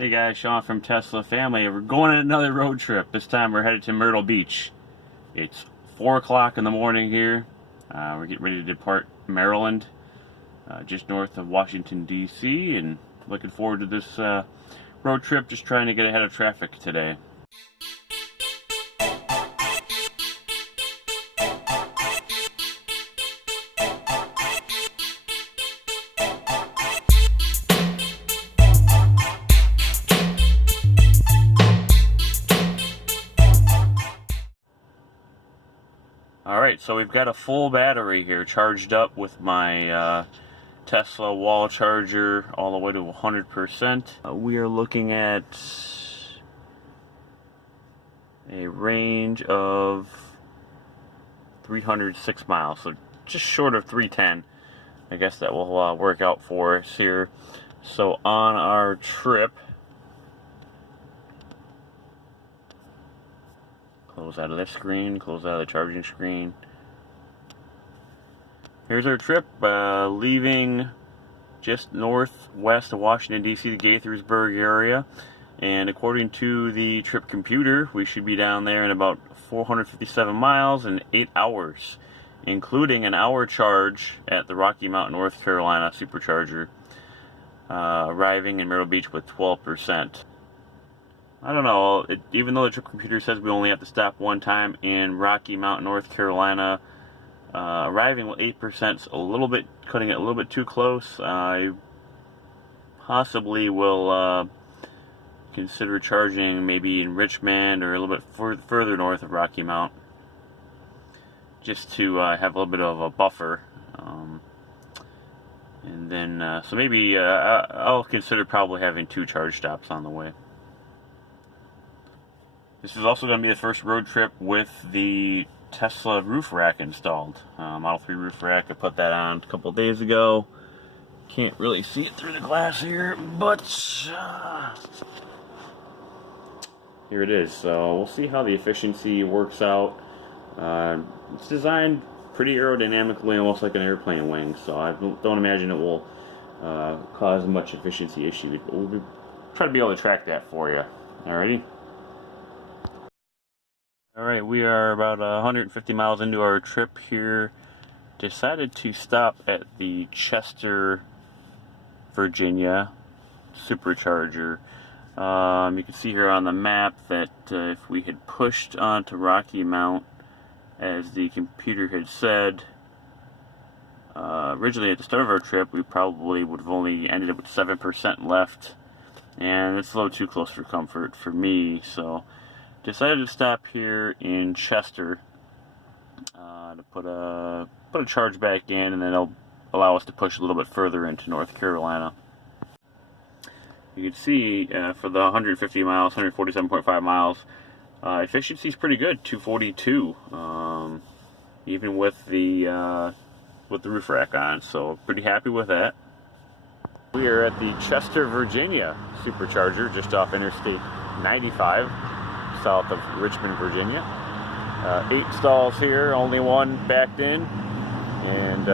Hey guys, Sean from Tesla Family. We're going on another road trip. This time we're headed to Myrtle Beach. It's 4 o'clock in the morning here. We're getting ready to depart Maryland, just north of Washington, D.C. and looking forward to this road trip, just trying to get ahead of traffic today. Alright, so we've got a full battery here charged up with my Tesla wall charger all the way to 100%. We are looking at a range of 306 miles, so just short of 310. I guess that will work out for us here. So on our trip, close out of this screen, close out of the charging screen. Here's our trip, leaving just northwest of Washington, D.C., the Gaithersburg area. And according to the trip computer, we should be down there in about 457 miles in 8 hours, including an hour charge at the Rocky Mount, North Carolina Supercharger, arriving in Myrtle Beach with 12%. I don't know, even though the trip computer says we only have to stop one time in Rocky Mount, North Carolina, arriving with 8% is a little bit, cutting it a little bit too close. I possibly will consider charging maybe in Richmond or a little bit further north of Rocky Mount, just to have a little bit of a buffer. And then, so maybe I'll consider probably having 2 charge stops on the way. This is also going to be the first road trip with the Tesla roof rack installed. Model 3 roof rack. I put that on a couple days ago. Can't really see it through the glass here, but here it is. So we'll see how the efficiency works out. It's designed pretty aerodynamically, almost like an airplane wing, so I don't imagine it will cause much efficiency issues, but we'll try to be able to track that for you. Alrighty. Alright, we are about 150 miles into our trip here. Decided to stop at the Chester, Virginia Supercharger. You can see here on the map that if we had pushed onto Rocky Mount, as the computer had said, originally at the start of our trip, we probably would have only ended up with 7% left. And it's a little too close for comfort for me, so decided to stop here in Chester to put a charge back in, and then it'll allow us to push a little bit further into North Carolina. You can see for the 150 miles, 147.5 miles, efficiency is pretty good, 242, even with the roof rack on. So pretty happy with that. We are at the Chester, Virginia Supercharger, just off Interstate 95. South of Richmond, Virginia. 8 stalls here, only one backed in, and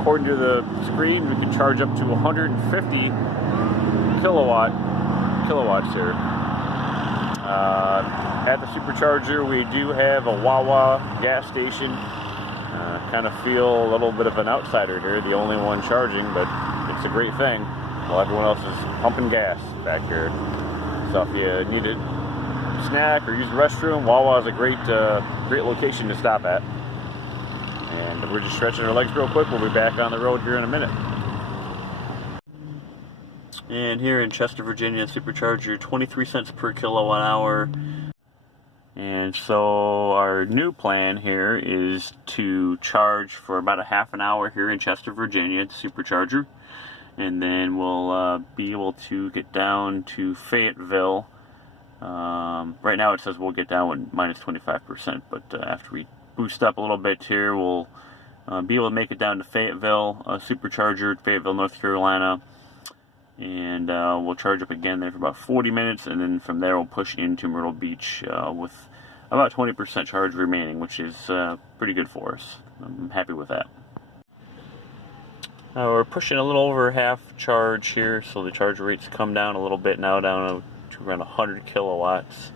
according to the screen, we can charge up to 150 kilowatts here. At the Supercharger, we do have a Wawa gas station. Kind of feel a little bit of an outsider here, the only one charging, but it's a great thing while everyone else is pumping gas back here. So if you need it, snack or use the restroom, Wawa is a great location to stop at. And we're just stretching our legs real quick. We'll be back on the road here in a minute. And here in Chester, Virginia, Supercharger, 23 cents per kilowatt hour. And so our new plan here is to charge for about a half an hour here in Chester, Virginia at the Supercharger, and then we'll be able to get down to Fayetteville. Right now it says we'll get down with minus 25%, but after we boost up a little bit here, we'll be able to make it down to Fayetteville, Supercharger, Fayetteville, North Carolina, and we'll charge up again there for about 40 minutes, and then from there we'll push into Myrtle Beach with about 20% charge remaining, which is pretty good for us. I'm happy with that. We're pushing a little over half charge here, so the charge rates come down a little bit now, down to around 100 kilowatts.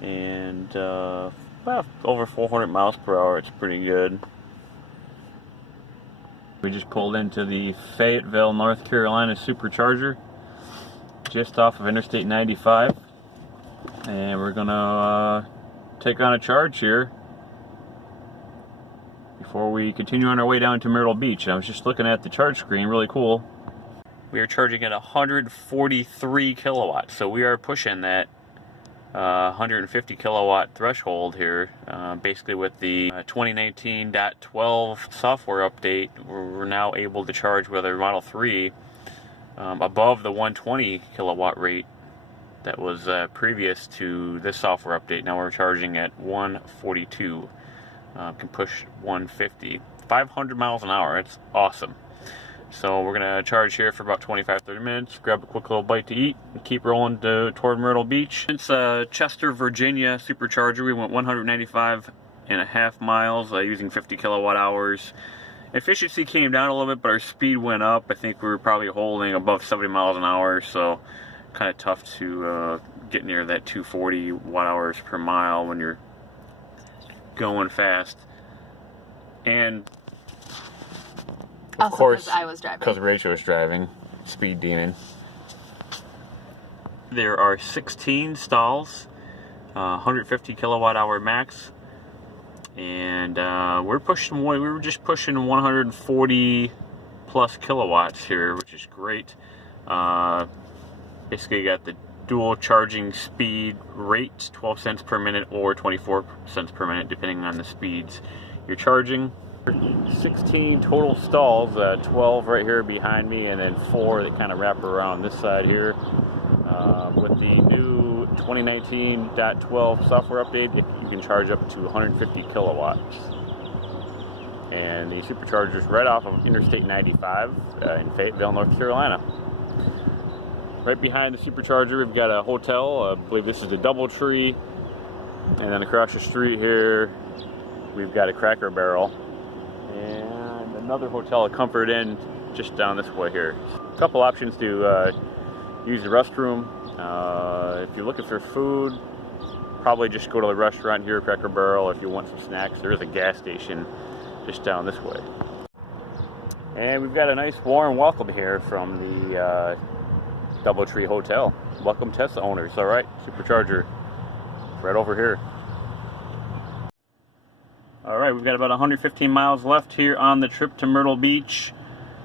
And about over 400 miles per hour, it's pretty good. We just pulled into the Fayetteville, North Carolina Supercharger, just off of Interstate 95. And we're gonna take on a charge here before we continue on our way down to Myrtle Beach. I was just looking at the charge screen, really cool. We are charging at 143 kilowatts, so we are pushing that 150 kilowatt threshold here. Basically with the 2019.12 software update, we're now able to charge with our Model 3 above the 120 kilowatt rate that was previous to this software update. Now we're charging at 142. Can push 150, 500 miles an hour. It's awesome. So we're gonna charge here for about 25-30 minutes, grab a quick little bite to eat, and keep rolling toward Myrtle Beach. Since Chester, Virginia Supercharger, we went 195.5 miles using 50 kilowatt hours. Efficiency came down a little bit, but our speed went up. I think we were probably holding above 70 miles an hour, so kind of tough to get near that 240 watt hours per mile when you're going fast. And of course, because Rachel was driving, speed demon. There are 16 stalls, 150 kilowatt hour max, and we were just pushing 140 plus kilowatts here, which is great. Basically, you got the dual charging speed rate, 12 cents per minute or 24 cents per minute, depending on the speeds you're charging. 16 total stalls, 12 right here behind me, and then 4 that kind of wrap around this side here. With the new 2019.12 software update, you can charge up to 150 kilowatts. And the Supercharger's right off of Interstate 95 in Fayetteville, North Carolina. Right behind the Supercharger, we've got a hotel. I believe this is the DoubleTree. And then across the street here, we've got a Cracker Barrel. And another hotel, a Comfort Inn, just down this way here. A couple options to use the restroom. If you're looking for food, probably just go to the restaurant here, Cracker Barrel. If you want some snacks, there is a gas station just down this way. And we've got a nice warm welcome here from the DoubleTree Hotel. Welcome Tesla owners. All right, Supercharger right over here. All right, we've got about 115 miles left here on the trip to Myrtle Beach,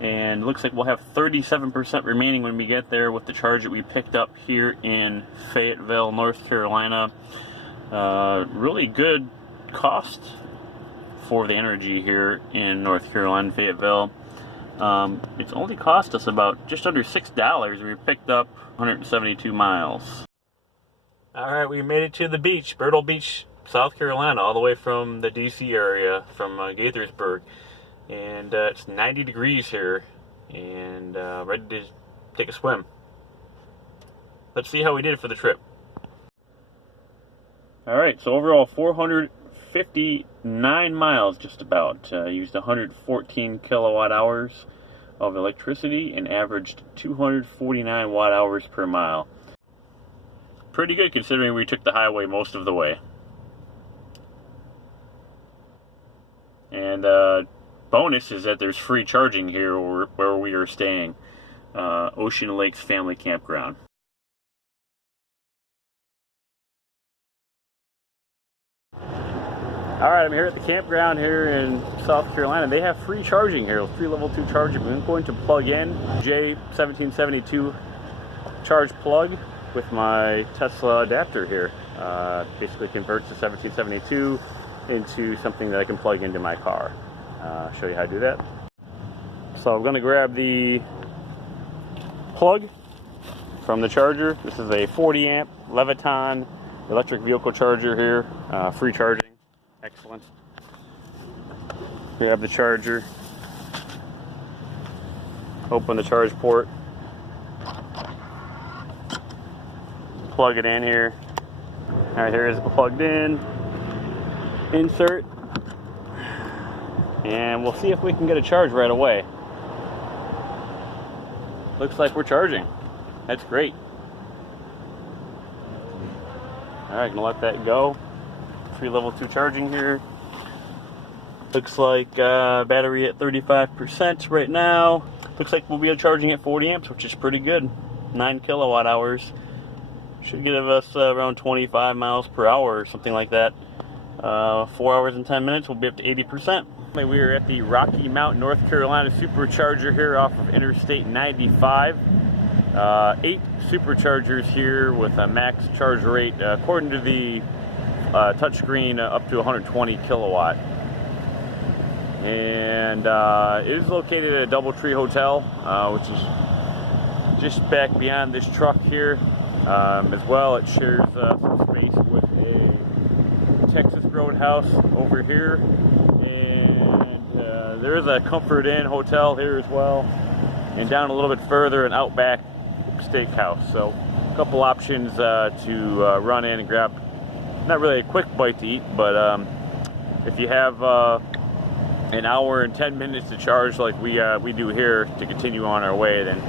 and looks like we'll have 37% remaining when we get there with the charge that we picked up here in Fayetteville, North Carolina. Really good cost for the energy here in North Carolina, Fayetteville. It's only cost us about just under $6. We picked up 172 miles. All right, we made it to the beach, Myrtle Beach, South Carolina, all the way from the DC area, from Gaithersburg. And it's 90 degrees here, and ready to take a swim. Let's see how we did for the trip. All right, so overall 459 miles just about. Used 114 kilowatt hours of electricity and averaged 249 watt hours per mile. Pretty good considering we took the highway most of the way. And bonus is that there's free charging here where we are staying. Ocean Lakes Family Campground. Alright, I'm here at the campground here in South Carolina. They have free charging here, free level 2 charging. I'm going to plug in J1772 charge plug with my Tesla adapter here. Basically converts the 1772 into something that I can plug into my car. Show you how to do that. So I'm going to grab the plug from the charger. This is a 40 amp Leviton electric vehicle charger here, free charging. Excellent. Grab the charger, open the charge port, plug it in here. All right, here is plugged in. Insert, and we'll see if we can get a charge right away. looks like we're charging. That's great. Alright, gonna let that go. Free level 2 charging here. Looks like battery at 35% right now. Looks like we'll be charging at 40 amps, which is pretty good. 9 kilowatt hours. Should give us around 25 miles per hour or something like that. 4 hours and 10 minutes, we'll be up to 80%. We are at the Rocky Mount, North Carolina Supercharger here off of Interstate 95. 8 superchargers here with a max charge rate, according to the touchscreen, up to 120 kilowatt. And it is located at a DoubleTree Hotel, which is just back beyond this truck here. As well, it shares some space with a Texas Roadhouse over here, and there is a Comfort Inn hotel here as well, and down a little bit further an Outback Steakhouse. So a couple options to run in and grab, not really a quick bite to eat, but if you have an hour and 10 minutes to charge like we do here to continue on our way, then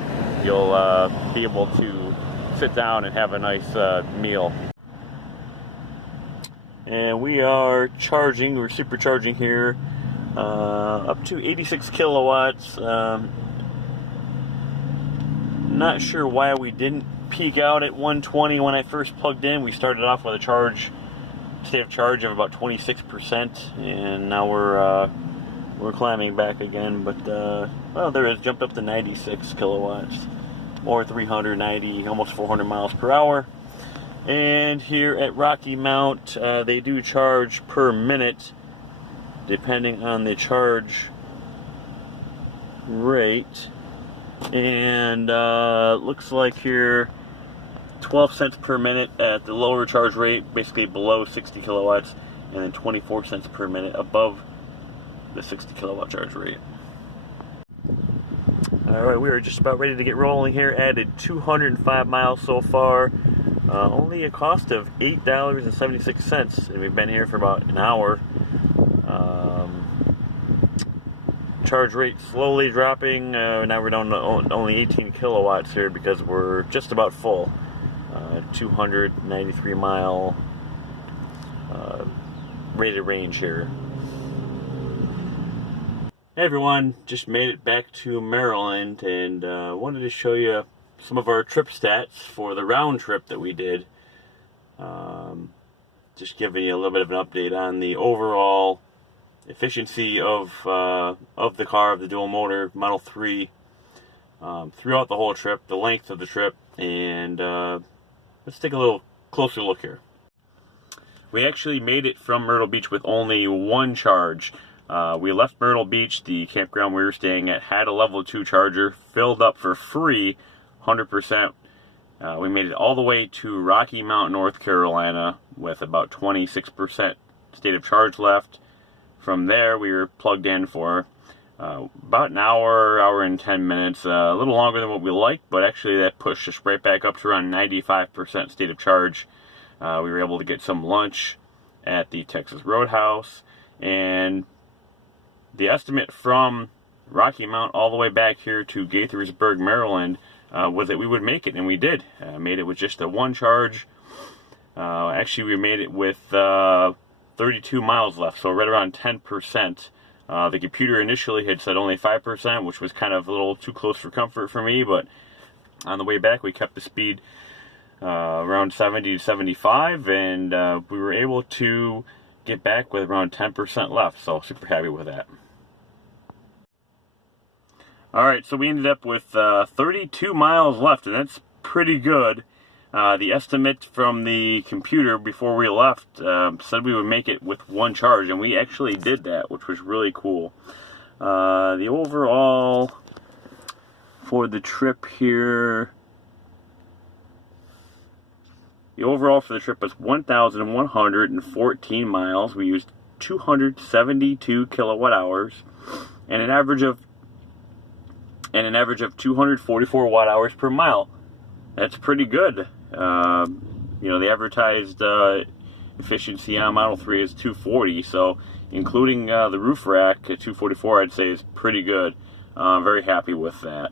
you'll be able to sit down and have a nice meal. And we are charging, we're supercharging here, up to 86 kilowatts. Not sure why we didn't peak out at 120 when I first plugged in. We started off with a state of charge of about 26%, and now we're climbing back again. But well, there is, jumped up to 96 kilowatts. Or 390, almost 400 miles per hour. And here at Rocky Mount, they do charge per minute, depending on the charge rate. And looks like here, 12 cents per minute at the lower charge rate, basically below 60 kilowatts, and then 24 cents per minute above the 60 kilowatt charge rate. Alright, we are just about ready to get rolling here. Added 205 miles so far. Only a cost of $8.76, and we've been here for about an hour. Charge rate slowly dropping. Now we're down to only 18 kilowatts here because we're just about full. 293 mile rated range here. Hey everyone, just made it back to Maryland, and wanted to show you some of our trip stats for the round trip that we did. Just giving you a little bit of an update on the overall efficiency of the car, of the dual motor Model 3, throughout the whole trip, the length of the trip, and let's take a little closer look here. We actually made it from Myrtle Beach with only one charge. We left Myrtle Beach, the campground we were staying at had a level 2 charger, filled up for free, 100%. We made it all the way to Rocky Mount, North Carolina, with about 26% state of charge left. From there, we were plugged in for about an hour and 10 minutes, a little longer than what we liked, but actually that pushed us right back up to around 95% state of charge. We were able to get some lunch at the Texas Roadhouse, and the estimate from Rocky Mount all the way back here to Gaithersburg, Maryland, was that we would make it, and we did. Made it with just the one charge. Actually, we made it with 32 miles left, so right around 10%. The computer initially had said only 5%, which was kind of a little too close for comfort for me, but on the way back we kept the speed around 70 to 75, and we were able to get back with around 10% left, so super happy with that. Alright, so we ended up with 32 miles left, and that's pretty good. The estimate from the computer before we left said we would make it with one charge, and we actually did that, which was really cool. The overall for the trip here, the overall for the trip was 1,114 miles. We used 272 kilowatt hours, and an average of 244 watt hours per mile. That's pretty good. You know, the advertised efficiency on Model 3 is 240, so including the roof rack at 244, I'd say is pretty good. I'm very happy with that.